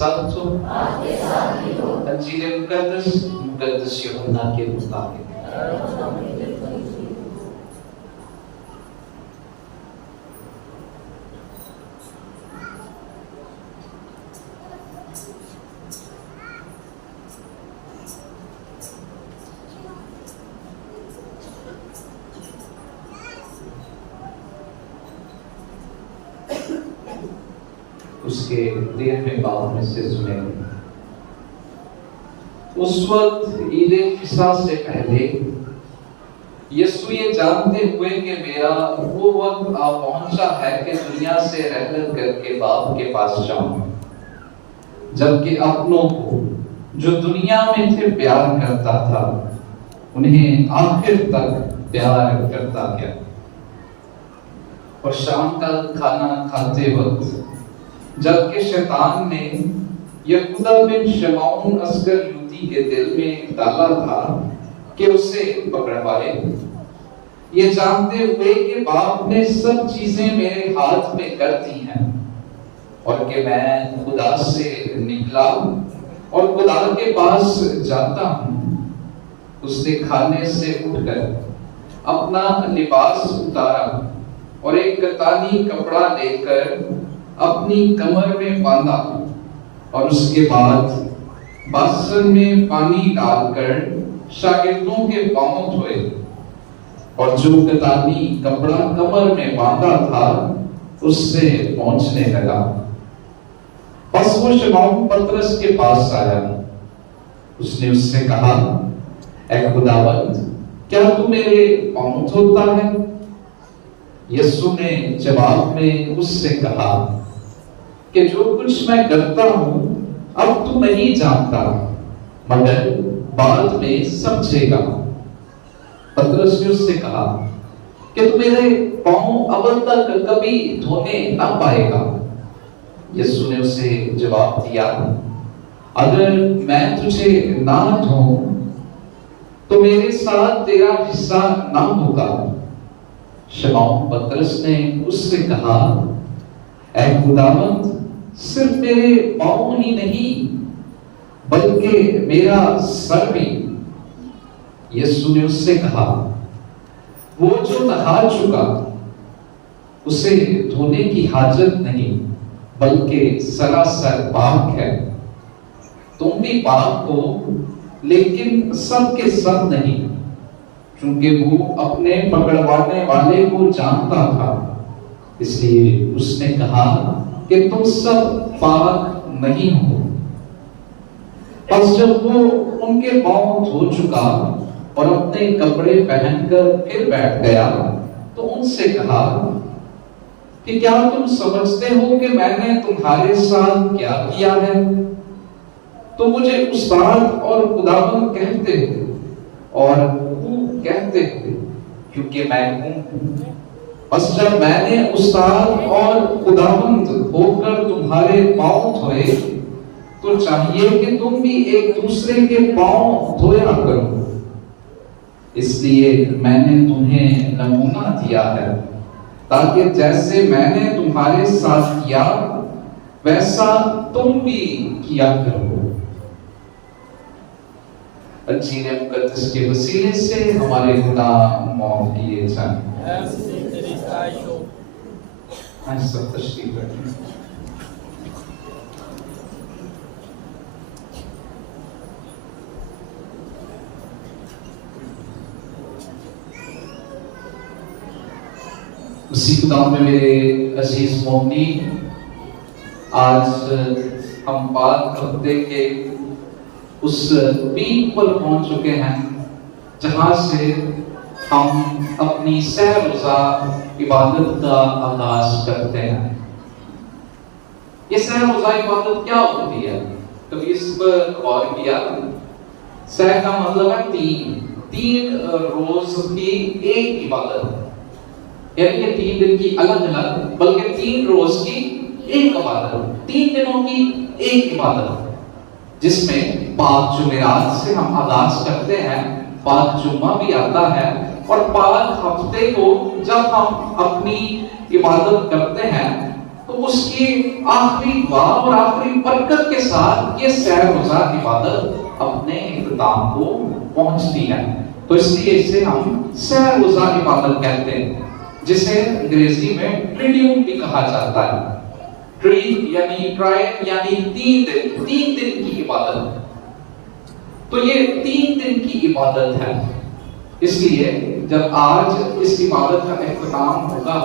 ساتھ ہو، انجیل مقدس یوحنا کے مطابق۔ اس کے 13ویں باب میں سے سنیں۔ اس وقت عید فصح سے پہلے یسوع یہ جانتے ہوئے کہ میرا وہ وقت آ پہنچا ہے کہ دنیا سے رحلت کر کے باپ کے پاس جاؤں، جبکہ اپنوں کو جو دنیا میں تھے پیار کرتا تھا انہیں آخر تک پیار کرتا گیا۔ اور شام کا کھانا کھاتے وقت جبکہ شیطان نے یہودا بن شمعون اسکریوتی کے دل میں ڈالا تھا کہ اسے پکڑوائے، یہ جانتے ہوئے کہ باپ نے سب چیزیں میرے ہاتھ میں کر دی ہیں اور کہ میں خدا سے نکلا اور خدا کے پاس جاتا ہوں، اس نے کھانے سے اٹھ کر اپنا لباس اتارا اور ایک کتانی کپڑا لے کر اپنی کمر میں باندھا اور اس کے بعد باسن میں پانی ڈال کر شاگردوں کے پاؤں دھوئے، اور جو کتانی کپڑا کمر میں باندھا تھا اس سے پہنچنے لگا۔ پس وہ شمعون پطرس کے پاس آیا، اس نے اس سے کہا، اے خداوند، کیا تو میرے پاؤں دھوتا ہے؟ یسوع نے جواب میں اس سے کہا کہ جو کچھ میں کرتا ہوں اب تو نہیں جانتا، مگر بعد میں سمجھے گا۔ پطرس نے اس سے کہا کہ تو میرے پاؤں اب تک کبھی دھونے نہ پائے گا۔ یسوع نے اسے جواب دیا، اگر میں تجھے نہ دھوں تو میرے ساتھ تیرا حصہ نہ ہوگا۔ شمعون پطرس نے اس سے کہا، اے خداوند، صرف میرے پاؤں ہی نہیں بلکہ میرا سر بھی۔ یسوع نے اس سے کہا، وہ جو نہا چکا اسے دھونے کی حاجت نہیں، بلکہ سراسر پاک ہے۔ تم بھی پاک ہو، لیکن سب کے سب نہیں، چونکہ وہ اپنے پکڑوانے والے کو جانتا تھا، اس لیے اس نے کہا کہ تم سب پاک نہیں ہو۔ پس جب وہ ان کے پاؤں دھو چکا اور اپنے کپڑے پہن کر پھر بیٹھ گیا تو ان سے کہا کہ کیا تم سمجھتے ہو کہ میں نے تمہارے ساتھ کیا کیا ہے؟ تو مجھے استاد اور خداوند کہتے ہو اور خوب کہتے ہو، کیونکہ میں ہوں۔ بس جب میں نے استاد اور خداوند ہو کر تمہارے پاؤں دھوئے تو چاہیے کہ تم بھی ایک دوسرے کے پاؤں دھویا کرو۔ اس لیے میں نے تمہیں نمونہ دیا ہے، تاکہ جیسے میں نے تمہارے ساتھ کیا ویسا تم بھی کیا کرو۔ انجیل مقدس کے وسیلے سے ہمارے گناہ معاف کیے جائیں۔ سب تشریف رکھیں۔ اسی خدا میں میرے عزیز مومنین، آج ہم پاک ہفتے کے اس پیک پر پہنچ چکے ہیں جہاں سے ہم اپنی سہ روزہ عبادت کا آغاز کرتے ہیں۔ یہ سہ روزہ عبادت کیا ہوتی ہے؟ کبھی اس پر غور کیا؟ سہ کا مطلب ہے تین روز کی ایک عبادت، یعنی کہ 3 دن کی الگ الگ بلکہ 3 روز کی ایک عبادت، 3 دنوں کی ایک عبادت، جس میں پاک جمعرات سے ہم آغاز کرتے ہیں، پاک جمعہ بھی آتا ہے، اور پاک ہفتے کو جب ہم اپنی عبادت کرتے ہیں تو اس کی آخری دعا اور آخری برکت کے ساتھ یہ سحر روزہ عبادت اپنے اختتام کو پہنچتی ہے. تو اس لیے اسے ہم سحر روزہ عبادت کہتے ہیں، جسے انگریزی میں ٹریڈیوم بھی کہا جاتا ہے. ٹری یعنی ٹرائی یعنی 3 دن کی عبادت. تو یہ 3 دن کی عبادت ہے. اس لیے جب آج اس عبادت کا اختتام ہوگا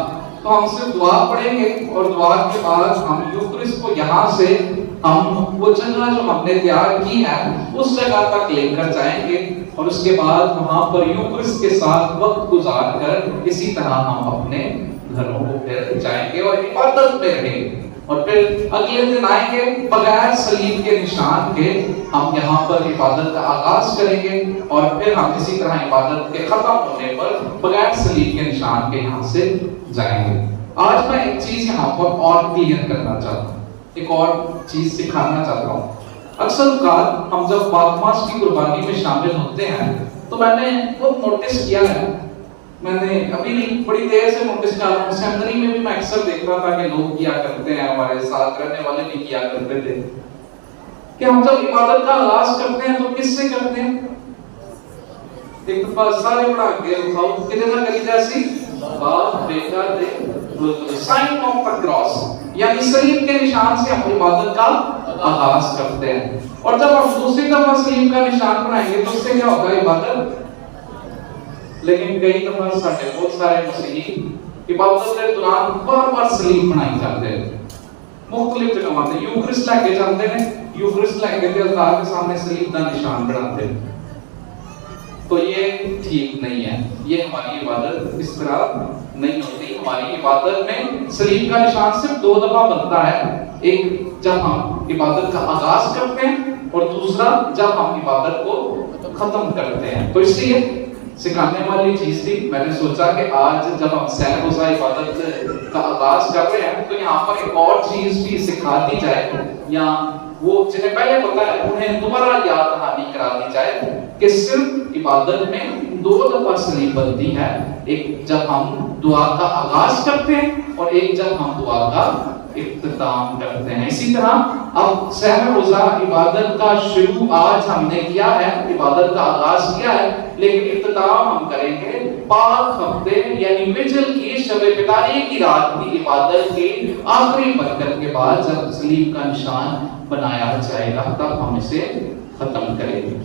تو ہم سے دعا پڑھیں گے، اور دعا کے بعد ہم یوکرس کو یہاں سے ہم وہ جگہ جو ہم نے تیار کی ہے اس جگہ تک لے کر جائیں گے، اور اس کے بعد وہاں پر یوکرس کے ساتھ وقت گزار کر اسی طرح ہم اپنے گھروں کو پھر جائیں گے اور عبادت میں رہیں گے. اور پھر اگلے دن آئیں گے بغیر صلیب کے نشان کے ہم یہاں پر عبادت کا آغاز کریں گے، اور پھر ہم اسی طرح عبادت کے ختم ہونے پر بغیر صلیب کے نشان کے یہاں سے جائیں گے. آج میں ایک چیز یہاں پر اور کلیئر کرنا چاہتا ہوں، ایک اور چیز سکھانا چاہتا ہوں. اکثر اوقات ہم جب باغماس کی قربانی میں شامل ہوتے ہیں تو میں نے وہ نوٹس کیا ہے، میں نے ابھی نہیں بڑی دیر سے نوٹس کیا رہا ہوں، سیمنری میں بھی میں اکثر دیکھ رہا تھا کہ لوگ کیا کرتے ہیں، ہمارے ساتھ رہنے والے بھی کیا کرتے تھے، کہ ہم جب عبادت کا آغاز کرتے ہیں تو کس سے کرتے ہیں؟ ایک دفعہ سارے پڑھا کے اٹھاؤ کتنے نہ کری جیسی باپ بیٹا دے سائن آف دا کراس، یعنی صلیب کے نشان سے ہم عبادت کا آغاز کرتے ہیں. اور جب ہم دوسری دفعہ صلیب کا نشان بنائیں گے تو اس سے کیا ہوگا؟ عبادت. لیکن کئی دفعہ سارے بہت سارے مسیحی عبادت کے دوران بار بار صلیب بنائی جاتے ہیں، مختلف جگہوں سے یوکرس لے کے جاتے ہیں، یوکرس لے کے اللہ کے سامنے صلیب کا نشان بناتے ہیں. تو یہ ٹھیک نہیں ہے، یہ ہماری عبادت اس طرح نہیں ہوتی. ہماری عبادت میں صلیب کا نشان صرف 2 دفعہ بنتا ہے، ایک جب ہم عبادت کا آغاز کرتے ہیں اور دوسرا جب ہم عبادت کو ختم کرتے ہیں. تو اس لیے سکھانے والی چیز تھی، میں نے سوچا کہ آج جب ہم سحر روزہ عبادت کا آغاز کر رہے ہیں تو یہاں پر ایک اور چیز بھی سکھا دی جائے، یا وہ جنہیں پہلے پتا ہے انہیں دوبارہ یاد دہانی کرا دی جائے کہ صرف عبادت میں 2 دفعہ صلیب بنتی ہے، ایک جب ہم دعا کا آغاز کرتے ہیں اور ایک جب ہم دعا کا اختتام کرتے ہیں. اسی طرح اب سحر روزہ عبادت کا شروع آج ہم نے کیا ہے، عبادت کا آغاز کیا ہے، لیکن اختتام ہم کریں گے پاک ہفتے یعنی وجل کی شب بیداری کی رات کی عبادت کی آخری برکت کے بعد جب صلیب کا نشان بنایا جائے گا تب ہم اسے ختم کریں گے.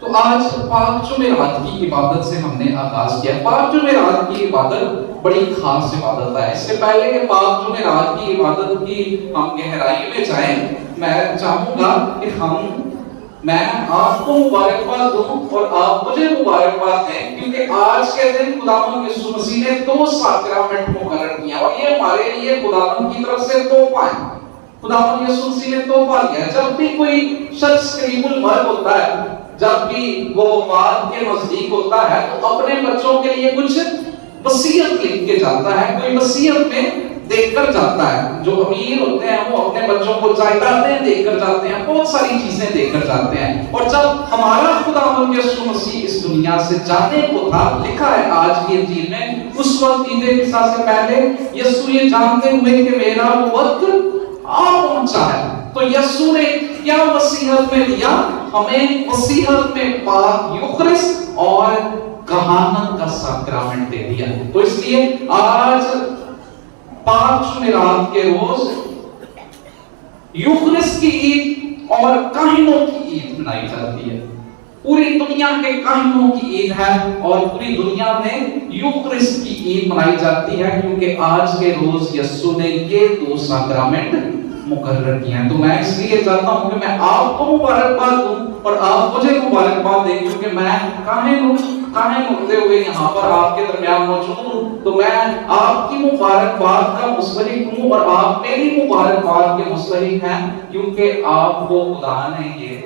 تو آج پاک جمعرات کی عبادت سے ہم نے آغاز کیا. پاک جمعرات کی عبادت بڑی خاص عبادت ہے. اس سے پہلے کہ پاک جمعرات کی عبادت کی ہم گہرائی میں جائیں، میں چاہوں گا کہ میں آپ کو مبارکباد دوں اور آپ مجھے مبارکباد دیں، کیونکہ آج کے دن خداوند یسوع مسیح نے 2 ساکرامنٹ مقرر کیا اور یہ ہمارے لیے خداوند کی طرف سے تحفہ ہے. خداوند یسوع مسیح نے تحفہ دیا. جب بھی کوئی شخص قریب المرگ ہوتا ہے، جب بھی وہ وفات کے نزدیک ہوتا ہے تو اپنے بچوں کے لیے کچھ وصیت لکھ کے جاتا ہے، کوئی وصیت میں دے کر جاتا ہے. جو امیر ہوتے ہیں وہ اپنے بچوں کو جائیدادیں دے کر جاتے ہیں، بہت ساری چیزیں دے کر جاتے ہیں. اور جب ہمارا خداوند یسوع مسیح اس دنیا سے جانے کو تھا، لکھا ہے آج کی انجیل میں، اس وقت عید فصح سے پہلے یسوع یہ جانتے ہوئے کہ میرا وقت آ پہنچا ہے، تو یسوع نے کیا وصیت میں دیا؟ ہمیں وصیت میں پاک یوکرس اور کہانت کا ساکرامنٹ دے دیا. تو اس لیے آج پاک جمعرات کے روز یوکرس کی عید اور کاہنوں کی عید منائی جاتی ہے. پوری دنیا کے کاہنوں کی عید ہے اور پوری دنیا میں یوکرس کی عید منائی جاتی ہے، کیونکہ آج کے روز یسوع نے یہ 2 ساکرامنٹ مقرر کیا ہے. تو میں اس لیے چاہتا ہوں کہ میں آپ کو مبارکباد دوں اور آپ مجھے مبارکباد دیں، کیونکہ میں کاہن ہوتے ہوئے یہاں پر آپ کے درمیان موجود ہوں. تو میں آپ کی مبارکباد کا مستحق ہوں اور آپ میری مبارکباد کے مستحق ہیں، کیونکہ آپ کو خدا نے یہ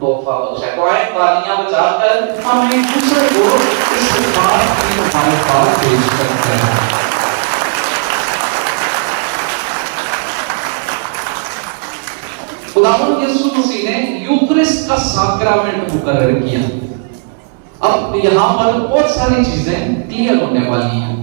تحفہ بخشا ہے. تو آئے تالیاں بجا کر ہم ایک دوسرے کو اس بات کی مبارکباد پیش کرتے ہیں. خداوند یسوع مسیح نے یوکرس کا ساکرامنٹ مقرر کیا. اب یہاں پر بہت ساری چیزیں کلیئر ہونے والی ہیں،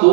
2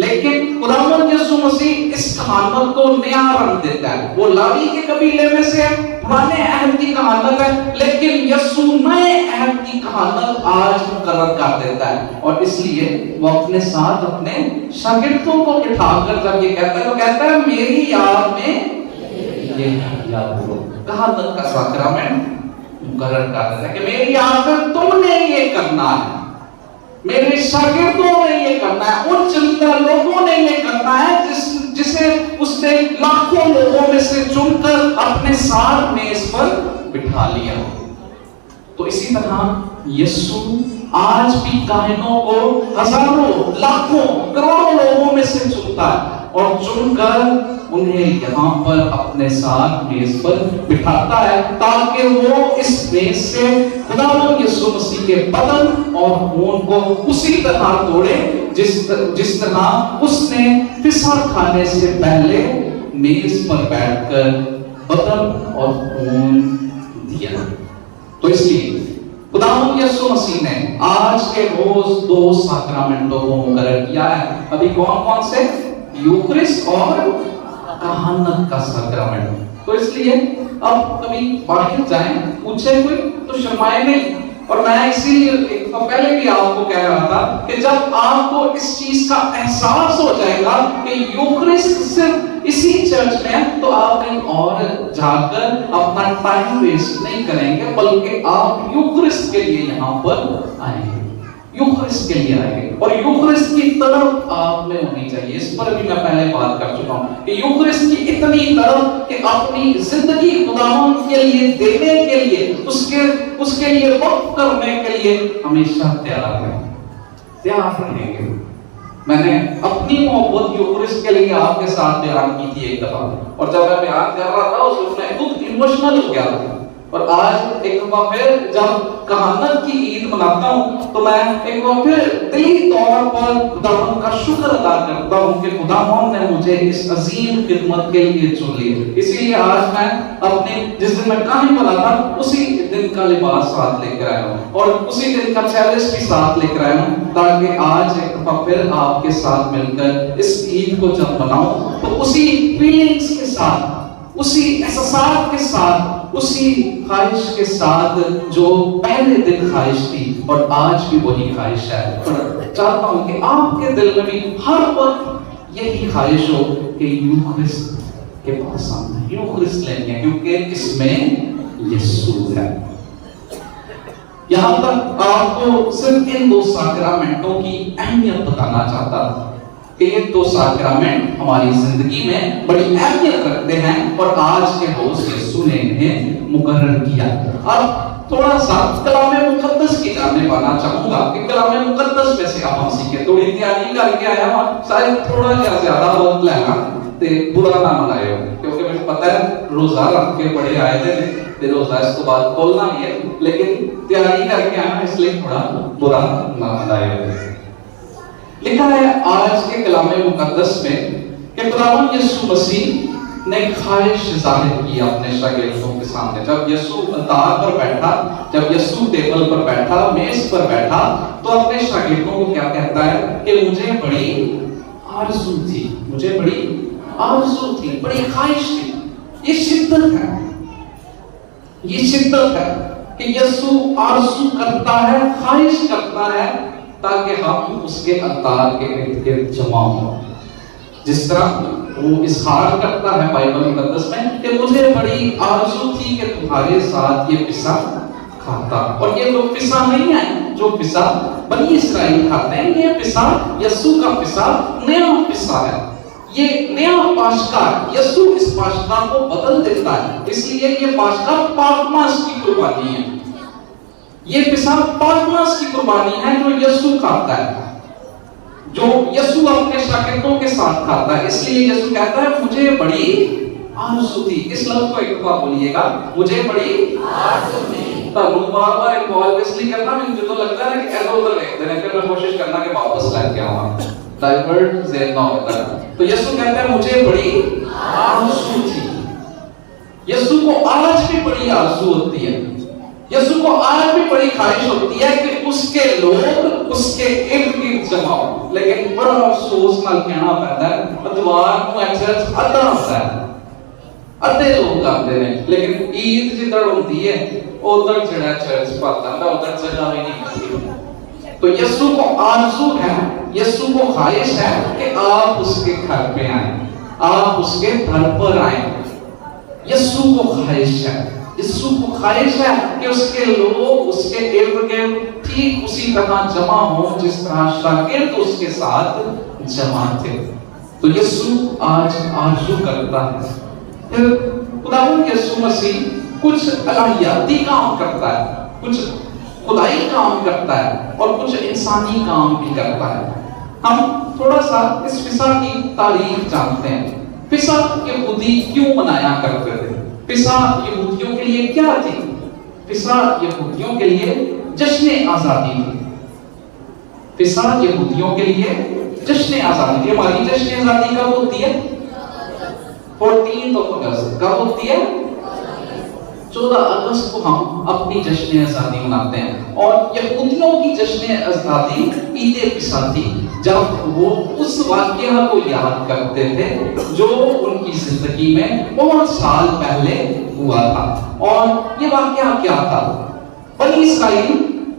لیکن خداوند یسوع مسیح اس کہانت کو نیا رنگ دیتا ہے. وہ لاوی کے قبیلے میں سے پرانے عہد کی کہانت ہے، لیکن یسوع نئے عہد کی کہانت آج مقرر کر دیتا ہے. اور اس لیے وہ اپنے ساتھ اپنے شاگردوں کو بٹھا کر جب یہ کہتا ہے، وہ کہتا ہے میری یاد میں یہ یاد کرو. کہانت کا ساکرامنٹ مقرر کر دیتا ہے کہ میری یاد میں تم نے یہ کرنا ہے، میرے شاگردوں نے یہ کرنا ہے، ان چندہ لوگوں نے یہ کرنا ہے جسے اس نے لاکھوں لوگوں میں سے چن کر اپنے ساتھ میز پر بٹھا لیا. تو اسی طرح یسوع آج بھی کاہنوں کو ہزاروں لاکھوں کروڑوں لوگوں میں سے چنتا ہے اور چن کر انہیں یہاں پر اپنے ساتھ میز پر بٹھاتا ہے تاکہ وہ اس میز سے خداوند یسوع مسیح کے بدن اور خون کو اسی طرح توڑے جس طرح اس نے فصح کھانے سے پہلے میز پر بیٹھ کر بدن اور خون دیا. تو اس لیے خداوند یسوع مسیح نے آج کے روز دو ساکرامنٹوں کو مقرر کیا ہے. ابھی کون کون سے؟ یوکرسٹ اور کہانت کا ساکرامنٹ. تو اس لیے اب کبھی باہر جائیں پوچھے کوئی تو شرمائے نہیں. اور میں اسی لیے پہلے بھی آپ کو کہہ رہا تھا کہ جب آپ کو اس چیز کا احساس ہو جائے گا کہ یوکرسٹ صرف اسی چرچ میں ہے تو آپ کہیں اور جا کر اپنا ٹائم ویسٹ نہیں کریں گے، بلکہ آپ یوکرسٹ کے لیے یہاں پر آئیں گے، یوکرسٹ کے لیے آئیں گے. اور یوکرسٹ کی طرف آپ میں ہونی چاہیے. اس پر بھی میں پہلے بات کر چکا ہوں کہ یوکرسٹ کی اتنی طرف کہ اپنی زندگی خداوند کے لیے دینے کے لیے اس کے لیے وقف کرنے کے لیے ہمیشہ تیار رہیں گے. میں نے اپنی محبت یوکرسٹ کے لیے آپ کے ساتھ بیان کی تھی ایک دفعہ، اور جب میں بیان کر رہا تھا اس میں خود ایموشنل ہو گیا تھا. اور آج ایک دفعہ پھر جب کہانت کی عید مناتا ہوں تو میں ایک بار پھر دلی طور پر خداوند کا شکر ادا کرتا ہوں کہ خداوند نے مجھے اس عظیم خدمت کے لیے چن لیا. اسی لیے آج میں اپنے جس دن میں کہانی بنا تھا اسی دن کا لباس ساتھ لے کر آیا ہوں اور اسی دن کا چیلنج بھی ساتھ لے کر آیا ہوں تاکہ آج ایک دفعہ پھر آپ کے ساتھ مل کر اس عید کو جب مناؤں تو اسی فیلنگز کے ساتھ، اسی احساسات کے ساتھ، اسی خواہش کے ساتھ جو پہلے دن خواہش تھی اور آج بھی وہی خواہش ہے. اور چاہتا ہوں کہ آپ کے دل میں بھی ہر وقت یہی خواہش ہو کہ یوکرسٹ کے پاس آنا ہے، یوکرسٹ لیں گے کیونکہ اس میں یسوع ہے. یہاں تک آپ کو صرف ان دو ساکرامنٹوں کی اہمیت بتانا چاہتا ہوں کہ یہ دو ساکرامنٹ ہماری زندگی میں بڑی اہمیت رکھتے ہیں اور آج کے روز یسوع نے انہیں مقرر کیا. اب تھوڑا سا کلام مقدس کی جانب آنا چاہوں گا کہ کلام مقدس میں سے آپ ہم سیکھیں. تھوڑی تیاری کر کے آیا ہوں، شاید تھوڑا یا زیادہ وقت لینا تے برا نہ منائے ہو کیونکہ مجھے پتہ ہے روزہ رکھ کے بڑے آئے تھے، روزہ اس کے بعد کھولنا بھی ہے، لیکن تیاری کر کے آنا اس لیے تھوڑا برا نہ منائے ہو. لکھا ہے آج کے کلام مقدس میں کہ خداوند یسوع مسیح نے خواہش ظاہر کی اپنے شاگردوں کے سامنے. جب یسوع اتار پر بیٹھا، جب یسوع ٹیبل پر بیٹھا، میز پر بیٹھا تو اپنے شاگردوں کو کیا کہتا ہے کہ مجھے بڑی آرزو تھی، مجھے بڑی آرزو تھی، بڑی خواہش تھی. یہ شدت ہے، یہ شدت ہے کہ یسوع آرزو کرتا ہے، خواہش کرتا ہے تاکہ ہم اس کے اتار کے ارد گرد جمع ہوں. جس طرح وہ اظہار کرتا ہے بائبل مقدس میں کہ مجھے بڑی آرزو تھی کہ تمہارے ساتھ یہ پسا کھاتا. اور یہ لوگ پسا نہیں ہے جو پسا بنی اسرائیل کھاتے ہیں، یہ پسا یسوع کا پسا نیا پسا ہے، یہ نیا پاشکا ہے. یسوع اس پاشکا کو بدل دیتا ہے، اس لیے یہ پاشکا پاکماس کی قربانی ہے. یہ پسا پاکماس کی قربانی ہے جو یسوع کھاتا ہے، جو یسوع اپنے شاگردوں کے ساتھ کھاتا ہے. اس لیے یسوع کہتا ہے مجھے بڑی آرزو تھی. اس لفظ کو ایک دفعہ بولیے گا، مجھے بڑی آرزو تھی. تو بار بار ایک بال اس لیے کرنا مجھے تو لگتا ہے کہ ادھر ادھر دیکھ دینا، پھر میں کوشش کرنا کہ واپس لے کے آؤں، ڈائیورٹ ذہن نہ ہوتا ہے. تو یسوع کہتا ہے مجھے بڑی آرزو تھی. یسوع کو آج بھی بڑی آرزو ہوتی ہے، یسوع کو آج بھی بڑی خواہش ہوتی ہے کہ اس کے لوگ اس کے ارد گرد جمع ہوں. لیکن بڑا افسوس نال کہنا پیندا ہے اتوار نوں چرچ ادھا ہوتا ہے، ادھے لوگ آتے ہیں، لیکن عید جدڑ ہوتی ہے ادھر جڑا چرچ پاتا ہے ادھر جگہ ہی نہیں ملتی۔ تو یسوع کو آرزو ہے، یسوع کو خواہش ہے کہ آپ اس کے گھر پہ آئیں، آپ اس کے گھر پر آئیں۔ یسوع کو خواہش ہے، یسوع کو خواہش ہے کہ اس کے لوگ اس کے ارد گرد ٹھیک اسی طرح جمع ہوں جس طرح شاگرد اس کے ساتھ جمع تھے۔ تو یسوع آج آرزو کرتا ہے۔ پھر خداوند یسوع مسیح کچھ الہیاتی کام کرتا ہے، کچھ خدائی کام کرتا ہے اور کچھ انسانی کام بھی کرتا ہے۔ ہم تھوڑا سا اس فصح کی تاریخ جانتے ہیں۔ فصح یہودی کیوں منایا کرتے تھے؟ فصح یہودیوں کے لیے کیا تھی؟ فصح یہودیوں کے لیے جشن آزادی تھی۔ فصح یہودیوں کے لیے جشن آزادی تھی۔ ہماری جشن آزادی کب ہوتی ہے؟ 14 اگست۔ کب ہوتی ہے؟ 14 اگست کو ہم اپنی جشن آزادی مناتے ہیں، اور یہودیوں کی جشن آزادی عید فصح تھی، جب وہ اس واقعہ کو یاد کرتے تھے جو ان کی زندگی میں بہت سال پہلے ہوا تھا۔ اور یہ واقعہ کیا تھا؟ بنی اسرائیل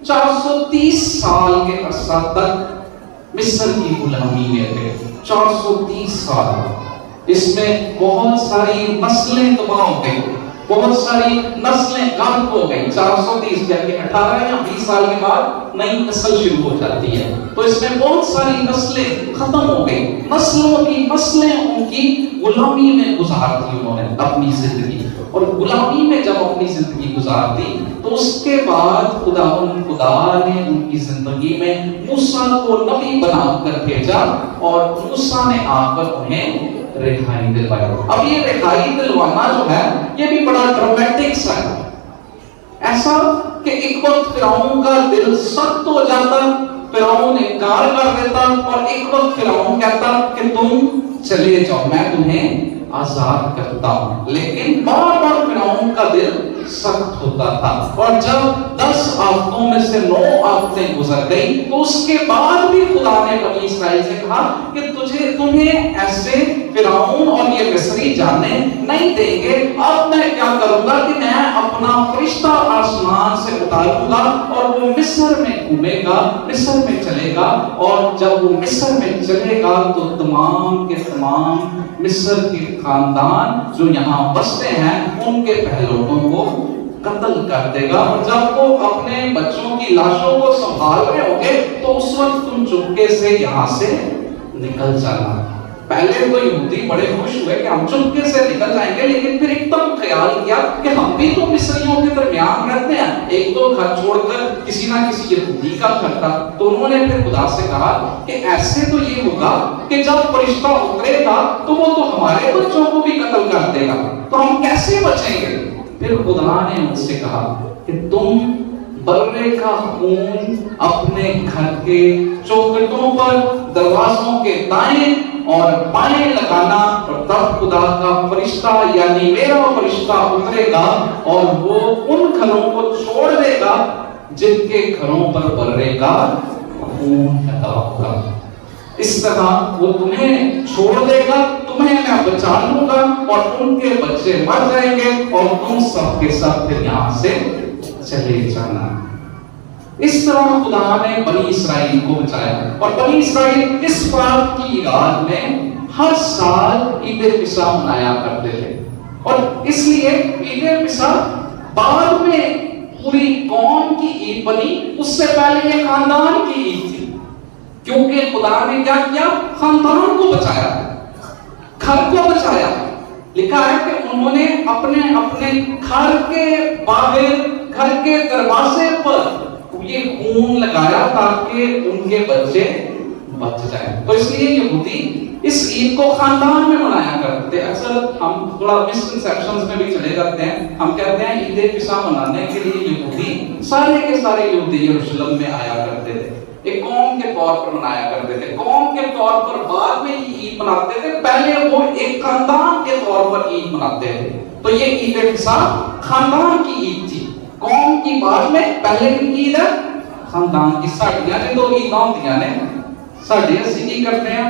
430 سال کے عرصہ تک مصر کی غلامی میں تھے۔ 430 سال، اس میں بہت ساری نسلیں تباہ ہو گئی، بہت ساری نسلیں غائب ہو گئی۔ 430 یعنی 18 یا 20 سال کے بعد نئی نسل شروع ہو جاتی ہے، تو اس میں بہت ساری نسلیں ختم ہو گئی۔ نسلوں کی نسلیں ان کی غلامی میں گزار دی انہوں نے اپنی زندگی، اور غلامی میں جب اپنی زندگی گزار دی تو اس کے بعد خدا نے ان کی زندگی میں موسیٰ کو نبی بنا کر بھیجا، اور موسیٰ نے آ کر انہیں رہائی دلوائی۔ اب یہ رہائی دلوانا جو ہے یہ بھی بڑا ڈرامیٹک سا ہے، ایسا کہ ایک وقت فرعون کا دل سخت ہو جاتا، فرعون انکار کر دیتا، اور ایک وقت فرعون کہتا کہ تم چلے جاؤ، میں تمہیں آزاد کرتا ہوں۔ لیکن بار بار فرعون کا دل سخت ہوتا تھا، اور جب 10 آفتوں میں سے 9 آفتیں گزر گئی تو اس کے بعد بھی خدا نے بنی اسرائیل سے کہا کہ تمہیں ایسے فرعون اور یہ مصری جانے نہیں دیں گے۔ اب میں کیا کروں گا کہ میں اپنا فرشتہ آسمان سے اتاروں گا، اور وہ مصر میں گھومے گا، مصر میں چلے گا، اور جب وہ مصر میں چلے گا تو تمام کے تمام مصر کے خاندان جو یہاں بستے ہیں ان کے پہلوٹوں کو قتل کر دے گا، اور جب وہ اپنے بچوں کی لاشوں کو سنبھال رہے ہوں گے تو اس وقت تم چپکے سے یہاں سے نکل جانا۔ پہلے تو یہودی بڑے خوش ہوئے کہ ہم چپکے سے نکل جائیں گے، لیکن پھر ایک دم خیال کیا کہ ہم بھی تو مصریوں کے درمیان رہتے ہیں، ایک دو گھر چھوڑ کر کسی نہ کسی یہودی کا گھر تھا۔ تو انہوں نے پھر خدا سے کہا کہ ایسے تو یہ ہوگا کہ جب فرشتہ اترے گا تو وہ تو ہمارے بچوں کو بھی قتل کر دے گا، تو ہم کیسے بچیں گے؟ پھر خدا نے ان سے کہا کہ تم برے کا خون اپنے گھر کے چوکھٹوں پر، دروازوں کے دائیں اور بائیں لگانا، اور تب خدا کا فرشتہ یعنی میرا فرشتہ اترے گا اور وہ ان گھروں کو چھوڑ دے گا جن کے گھروں پر برے کا خون لگا ہوگا۔ اس طرح وہ تمہیں چھوڑ دے گا، تمہیں میں بچا لوں گا، اور ان کے بچے مر جائیں گے، اور تم سب کے سب پھر یہاں سے چلے جانا۔ اس طرح خدا نے بنی اسرائیل کو بچایا، اور بنی اسرائیل اس بات کی یاد میں ہر سال عید فصح منایا کرتے تھے، اور اس لیے عید فصح بعد میں پوری قوم کی عید بنی، اس سے پہلے یہ خاندان کی عید تھی، کیونکہ خدا نے کیا کیا؟ خاندان کو بچایا، گھر کو بچایا۔ لکھا ہے کہ انہوں نے اپنے اپنے گھر کے باہر، گھر کے دروازے پر یہ خون لگایا تاکہ ان کے بچے بچ جائیں۔ تو اس لیے یہودی اس عید کو خاندان میں منایا کرتے تھے۔ اکثر ہم تھوڑا مسکنسیپشنز میں بھی چلے جاتے ہیں، ہم کہتے ہیں عید فصح منانے کے لیے یہودی سارے کے سارے یہودی یروشلم میں آیا کرتے تھے، ایک قوم کے طور پر منایا کرتے تھے، قوم کے طور پر بعد میں عید مناتے تھے، پہلے وہ ایک خاندان کے طور پر عید مناتے تھے۔ تو یہ عید فصح خاندان کی عید تھی، قوم کی بعد میں، پہلے کی عید ہے خاندان کی۔ ساڈیاں جو عیداں ہوندیاں نے، ساڈے اسی کی کرتے ہیں،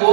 2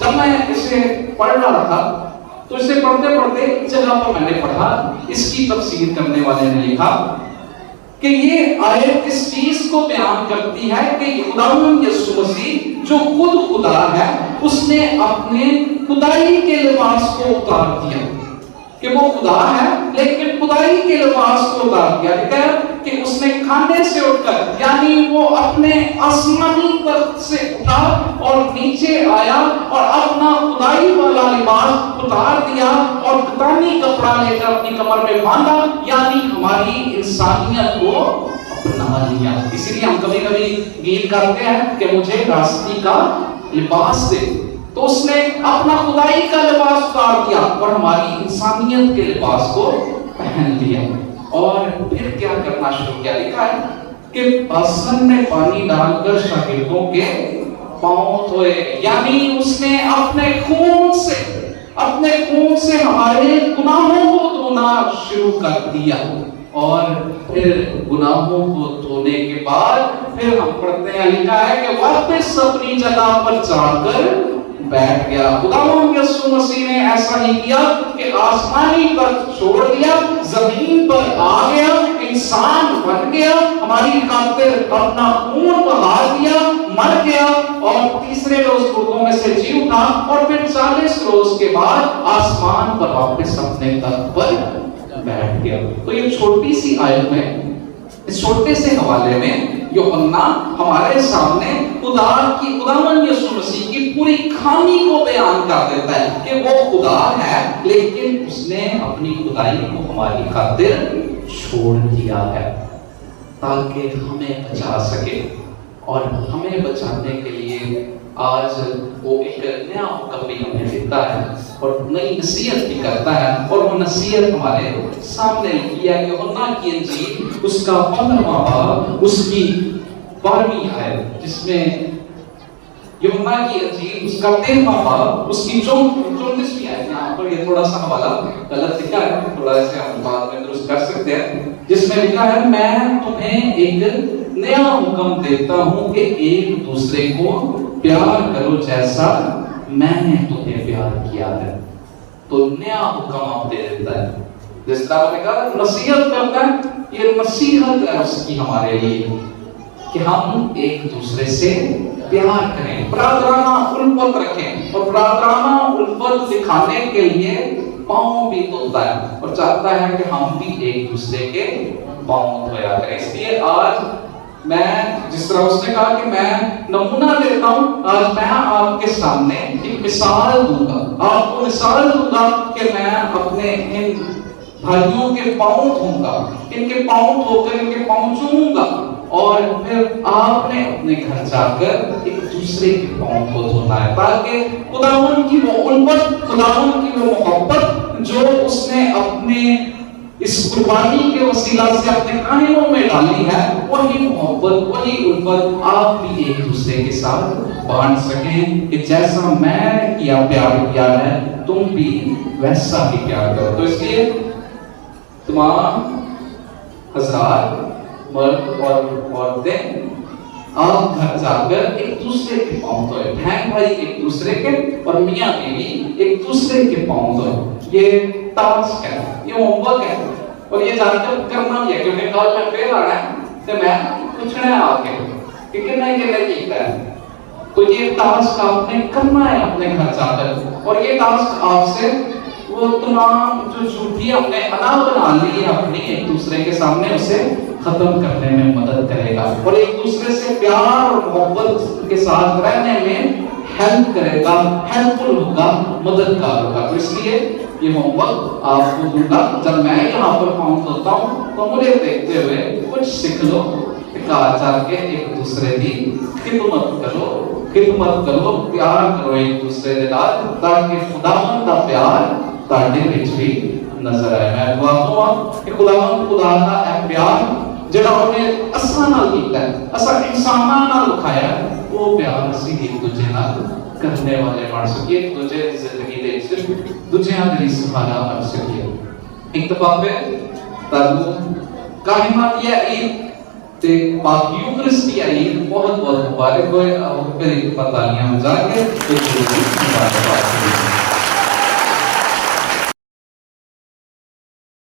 جب میں اسے پڑھ رہا تھا تو اسے پڑھتے پڑھتے ایک جگہ پر میں نے پڑھا، اس کی تفسیر کرنے والے نے لکھا کہ یہ آیت اس چیز کو بیان کرتی ہے کہ خداوند یسوع مسیح جو خود خدا ہے، اس نے اپنے خدائی کے لباس کو اتار دیا، کہ وہ خدا ہے لیکن خدائی کے لباس کو اتار دیا، کہ اس نے کھانے سے اٹھ کر، یعنی وہ اپنے آسمانی تخت سے اٹھا اور نیچے آیا اور اپنا خدائی والا لباس اتار دیا اور خدانی کپڑا لے کر اپنی کمر میں باندھا، یعنی ہماری انسانیت کو اپنا لیا۔ اسی لیے ہم کبھی کبھی گیت کرتے ہیں کہ مجھے راستی کا لباس دے، تو اس نے اپنا خدائی کا لباس اتار دیا اور ہماری انسانیت کے لباس کو پہن لیا۔ اور پھر کیا کرنا شروع کیا؟ لکھا ہے کہ باسن میں پانی ڈال کر شاگردوں کے پاؤں دھوئے، یعنی اس نے اپنے خون سے ہمارے گناہوں کو دھونا شروع کر دیا۔ اور پھر گناہوں کو دھونے کے بعد پھر ہم پڑھتے ہیں، لکھا ہے کہ واپس اپنی جگہ پر جا کر بیٹھ گیا۔ خداوند یسوع مسیح نے ایسا ہی کیا کہ آسمانی تخت چھوڑ دیا، زمین پر آ گیا، انسان بن گیا، ہماری خاطر اپنا خون بہا دیا، مر گیا اور تیسرے روز مردوں میں سے جی اٹھا، اور پھر 40 روز کے بعد آسمان پر واپس اپنے تخت پر بیٹھ گیا۔ تو یہ چھوٹی سی آیت میں، اس چھوٹے سے حوالے میں یوحنا ہمارے سامنے خداوند یسوع مسیح کی پوری کہانی کو بیان کر دیتا ہے کہ وہ خدا ہے لیکن اس نے اپنی خدائی کو ہماری خاطر چھوڑ دیا ہے تاکہ ہمیں بچا سکے۔ اور ہمیں بچانے کے لیے آج وہ ایک نیا حکم بھی ہمیں دیتا ہے اور نئی نصیحت بھی کرتا ہے، اور وہ نصیحت ہمارے سامنے لکھی ہے یوحنا کی انجیل اس کا 15واں باب اس کی 12ویں آیت، جس میں یوحنا کی انجیل اس کا 13واں باب اس کی 34ویں آیت، یہاں پر یہ تھوڑا سا حوالہ غلط لکھا ہے، تھوڑا سے ہم بعد میں درست کر سکتے ہیں، جس میں لکھا ہے میں تمہیں ایک نیا حکم دیتا ہوں کہ ایک دوسرے کو پیار کرو جیسا میں نے تمہیں پیار کیا ہے۔ تو نیا حکم آپ دے دیتا ہے، جس طرح نے کہا نصیحت کرتا ہے، یہ نصیحت ہے اس کی ہمارے لیے کہ ہم ایک دوسرے سے پیار کریں، برادرانہ الفت رکھیں، اور برادرانہ الفت دکھانے کے لیے پاؤں بھی دھوتا ہے اور چاہتا ہے کہ ہم بھی ایک دوسرے کے پاؤں دھویا کریں۔ اس لیے آج میں جس طرح اس نے کہا کہ میں نمونہ دیتا ہوں، آج میں آپ کے سامنے ایک مثال دوں گا، آپ کو مثال دوں گا کہ میں اپنے ان بھائیوں کے پاؤں دھوں گا، ان کے پاؤں دھو کر ان کے پاؤں چوموں گا، اور پھر آپ نے اپنے گھر جا کر ایک دوسرے کے پاؤں کو دھونا ہے تاکہ خداوند کی وہ الفت، خداوند کی وہ محبت جو اس نے اپنے اس قربانی کے وسیلہ سے اپنے کانوں میں ڈالی ہے، وہی محبت، وہی الفت آپ بھی ایک دوسرے کے ساتھ بانٹ سکیں کہ جیسا میں نے پیار کیا ہے تم بھی ویسا ہی پیار کرو۔ تو اس لیے تمام حضرات، مرد اور عورتیں، آپ گھر جا کر ایک دوسرے کے پاؤں دھوئے، بہن بھائی ایک دوسرے کے اور میاں بیوی ایک دوسرے کے پاؤں دھوئے۔ یہ ٹاسک ہے، یہ ہوم ورک ہے، اور یہ جان کر کرنا بھی ہے، کیونکہ کل میں پھر آنا ہے تو میں پوچھنا ہے آ کے کہ کتنا کیتا ہے، تو یہ ٹاسک آپ نے کرنا ہے اپنے گھر جا کر، اور یہ ٹاسک آپ سے وہ تمام جو جھوٹی ہم نے انا بنا لی ہے اپنی ایک دوسرے کے سامنے، اسے ختم کرنے میں مدد کرے گا، اور ایک دوسرے سے پیار اور محبت کے ساتھ رہنے میں ہیلپ کرے گا، ہیلپ فل ہوگا، مددگار ہوگا۔ تو اس لیے یہ ہوم ورک آپ کو دوں گا، جب میں یہاں پر پاؤں دھوتا ہوں تو مجھے دیکھتے ہوئے کچھ سیکھ لو، کہا جا کے ایک دوسرے کی خدمت کرو، پیار کرو ایک دوسرے کے ساتھ، تاکہ خداوند کا پیار تاڈے وچ بھی نظر آئے۔ میں دعا کروں کہ خداوند خدا دا اے پیار جڑا انہیں اساں نال کیتا ہے، اساں انساناں نال دکھایا ہے، وہ پیار اسی ایک دوسرے نال کرنے والے بن سکیے، ایک دوسرے دی زندگی دے وچ دوجیاں دی سہارا بن سکیے۔ ایک دفعہ پہ تانوں کائمہ دیا عید تے باقی یوکرسٹی آئی بہت بہت مبارک ہوئے، اور پھر ایک پتالیاں بجا کے ایک مبارکباد